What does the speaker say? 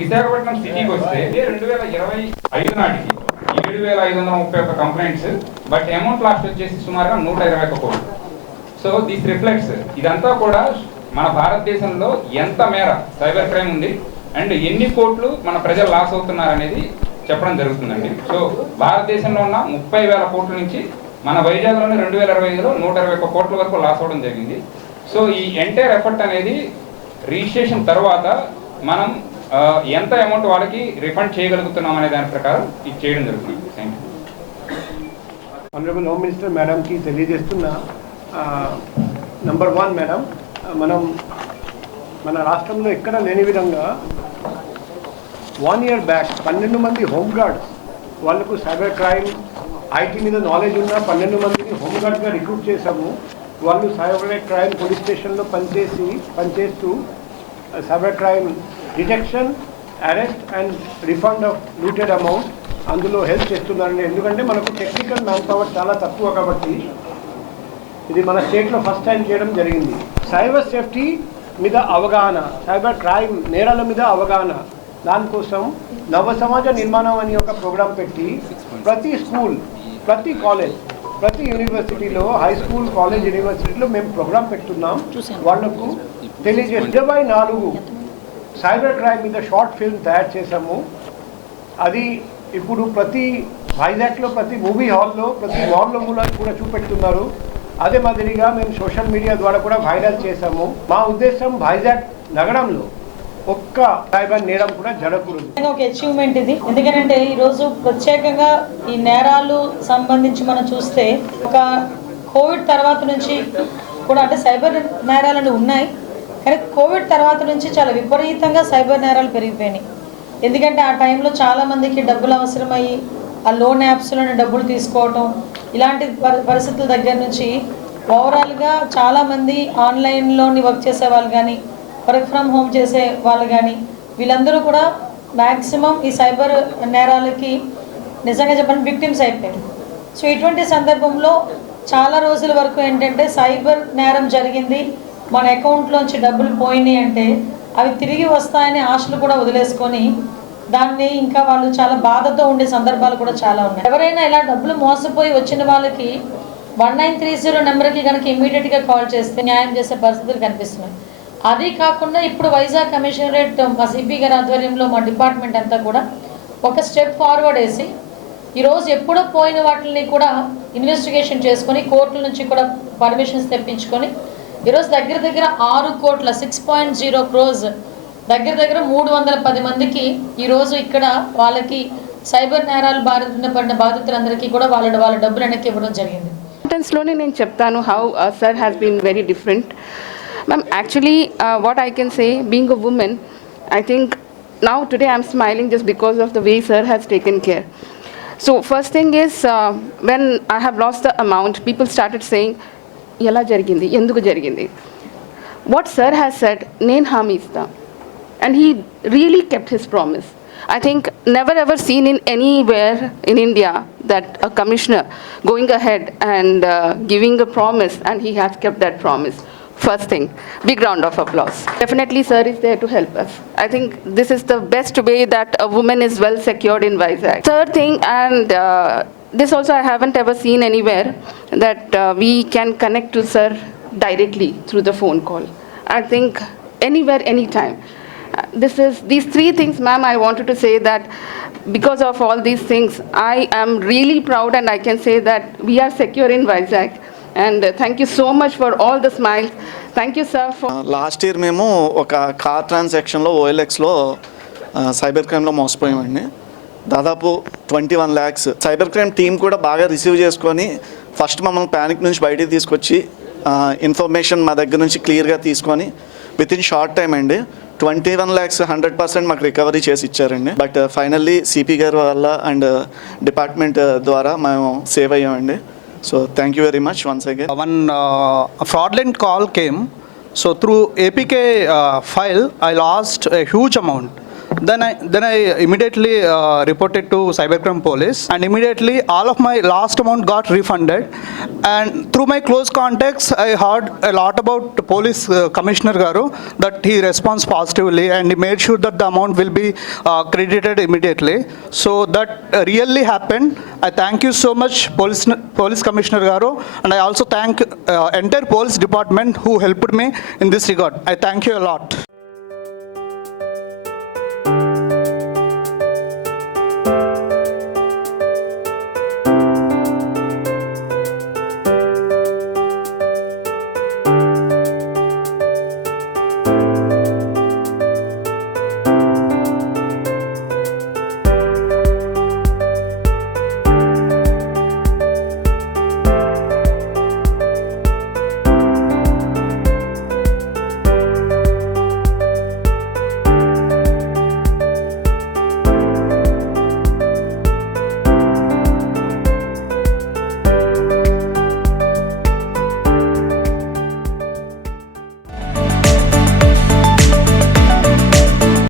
విశాఖపట్నం సిటీకి వస్తే 2025 నాటికి 7,531 కంప్లైంట్స్, బట్ అమౌంట్ లాస్ట్ వచ్చేసి సుమారుగా 121 కోట్లు. సో దిస్ రిఫ్లెక్ట్స్ ఇదంతా కూడా మన భారతదేశంలో ఎంత మేర సైబర్ క్రైమ్ ఉంది అండ్ ఎన్ని కోట్లు మన ప్రజలు లాస్ అవుతున్నారు అనేది చెప్పడం జరుగుతుందండి. సో భారతదేశంలో ఉన్న 30,000 కోట్ల నుంచి మన వైజాగ్లోనే 2025లో 121 కోట్ల వరకు లాస్ అవ్వడం జరిగింది. సో ఈ ఎంటైర్ ఎఫర్ట్ అనేది రిజిస్ట్రేషన్ తర్వాత మనం ఎంత అమౌంట్ వాళ్ళకి రిఫండ్ చేయగలుగుతున్నాం అనే దాని ప్రకారం ఇది చేయడం జరుగుతుంది. Thank you. Honourable home minister మేడంకి తెలియజేస్తున్నా, నంబర్ 1 మేడం, మన రాష్ట్రంలో ఎక్కడ లేని విధంగా 1 year బ్యాక్ 12 మంది హోంగార్డ్స్ వాళ్ళకు సైబర్ క్రైమ్ ఐటీ మీద నాలెడ్జ్ ఉన్న 12 మందిని హోంగార్డ్గా రిక్రూట్ చేశాము. వాళ్ళు సైబర్ క్రైమ్ పోలీస్ స్టేషన్లో పనిచేస్తూ cyber crime detection, arrest and refund of looted amount అందులో హెల్ప్ చేస్తున్నారండి. ఎందుకంటే మనకు టెక్నికల్ మ్యాన్ పవర్ చాలా తక్కువ కాబట్టి ఇది మన స్టేట్లో ఫస్ట్ టైం చేయడం జరిగింది. సైబర్ సేఫ్టీ మీద అవగాహన, సైబర్ క్రైమ్ నేరాల మీద అవగాహన, దానికోసం నవ సమాజ నిర్మాణం అని ఒక ప్రోగ్రాం పెట్టి ప్రతి స్కూల్, ప్రతి కాలేజ్, ప్రతి యూనివర్సిటీలో, హై స్కూల్, కాలేజ్, యూనివర్సిటీలో మేము ప్రోగ్రాం పెట్టున్నాం. వాళ్లకు తెలియజేసి 24 సైబర్ క్రైమ్ మీద షార్ట్ ఫిల్మ్ తయారు చేశాము. అది ఇప్పుడు ప్రతి వైజాగ్లో ప్రతి మూవీ హాల్లో, ప్రతి మాల్లో కూడా చూపెడుతున్నారు. అదే మాదిరిగా మేము సోషల్ మీడియా ద్వారా కూడా వైరల్ చేశాము. మా ఉద్దేశం వైజాగ్ నగరంలో ఒక్క సైబర్ నేరం కూడా జరగకూడదు. ఒక అచీవ్మెంట్ ఇది. ఎందుకంటే ఈరోజు ప్రత్యేకంగా ఈ నేరాలు సంబంధించి మనం చూస్తే ఒక కోవిడ్ తర్వాత నుంచి కూడా, అంటే సైబర్ నేరాలు ఉన్నాయి కానీ కోవిడ్ తర్వాత నుంచి చాలా విపరీతంగా సైబర్ నేరాలు పెరిగిపోయినాయి. ఎందుకంటే ఆ టైంలో చాలామందికి డబ్బులు అవసరమయ్యి ఆ లోన్ యాప్స్లోనే డబ్బులు తీసుకోవటం, ఇలాంటి పరిస్థితుల దగ్గర నుంచి ఓవరాల్గా చాలామంది ఆన్లైన్లోని వర్క్ చేసే వాళ్ళు కానీ, వర్క్ ఫ్రమ్ హోమ్ చేసే వాళ్ళు కానీ, వీళ్ళందరూ కూడా మ్యాక్సిమం ఈ సైబర్ నేరాలకి నిజంగా చెప్పండి విక్టిమ్స్ అయిపోయారు. సో ఇటువంటి సందర్భంలో చాలా రోజుల వరకు ఏంటంటే సైబర్ నేరం జరిగింది, మన అకౌంట్లోంచి డబ్బులు పోయినాయి అంటే అవి తిరిగి వస్తాయని ఆశలు కూడా వదిలేసుకొని దాన్ని ఇంకా వాళ్ళు చాలా బాధతో ఉండే సందర్భాలు కూడా చాలా ఉన్నాయి. ఎవరైనా ఇలా డబ్బులు మోసపోయి వచ్చిన వాళ్ళకి 1930 నెంబర్కి కనుక ఇమీడియట్గా కాల్ చేస్తే న్యాయం చేసే పరిస్థితులు కనిపిస్తున్నాయి. అది కాకుండా ఇప్పుడు వైజాగ్ కమిషనరేట్ మా సిపి గారి ఆధ్వర్యంలో మా డిపార్ట్మెంట్ అంతా కూడా ఒక స్టెప్ ఫార్వర్డ్ వేసి ఈరోజు ఎప్పుడో పోయిన వాటిని కూడా ఇన్వెస్టిగేషన్ చేసుకొని కోర్టుల నుంచి కూడా పర్మిషన్స్ తెప్పించుకొని ఈరోజు దగ్గర 6 కోట్ల 6.0 crores దగ్గర 310 మందికి ఈరోజు ఇక్కడ వాళ్ళకి సైబర్ నేరాలు బారిన పడిన బాధితులందరికీ కూడా వాళ్ళ డబ్బులు వెనక్కి ఇవ్వడం జరిగింది. లోనే నేను చెప్తాను how sir has been very different. Ma'am, actually what I can say, being a woman, I think now today I'm smiling just because of the way sir has taken care. So first thing is when I have lost the amount, people started saying ఎలా జరిగింది, ఎందుకు జరిగింది. What sir has said, నేను హామీ ఇస్తా, and he really kept his promise. I think never ever seen in anywhere in India that a commissioner going ahead and giving a promise, and he has kept that promise. First thing, big round of applause. Definitely sir is there to help us. I think this is the best way that a woman is well secured in Vizag. Third thing, and this also I haven't ever seen anywhere, that we can connect to sir directly through the phone call. I think anywhere, anytime. These 3 things, ma'am, I wanted to say that because of all these things, I am really proud and I can say that we are secure in Vizag. And thank you so much for all the smiles. Thank you, sir. Last year మేము ఒక car ట్రాన్సాక్షన్లో OLXలో cyber క్రైమ్లో మోసపోయామండి. దాదాపు 21 lakhs. Cyber crime team కూడా బాగా receive చేసుకొని first మమ్మల్ని panic నుంచి బయటికి తీసుకొచ్చి ఇన్ఫర్మేషన్ మా దగ్గర నుంచి క్లియర్గా తీసుకొని వితిన్ షార్ట్ టైం అండి 21 lakhs 100% మాకు రికవరీ చేసి ఇచ్చారండి. బట్ ఫైనల్లీ సిపి గారి వల్ల అండ్ డిపార్ట్మెంట్ ద్వారా మేము సేవ్ అయ్యామండి. So thank you very much once again. One fraudulent call came. So through APK file, I lost a huge amount. Then I immediately reported to cybercrime police, and immediately all of my last amount got refunded. And through my close contacts, I heard a lot about the police commissioner garu, that he responds positively and he made sure that the amount will be credited immediately. So that really happened. I thank you so much, police commissioner garu, and I also thank entire police department who helped me in this regard. I thank you a lot.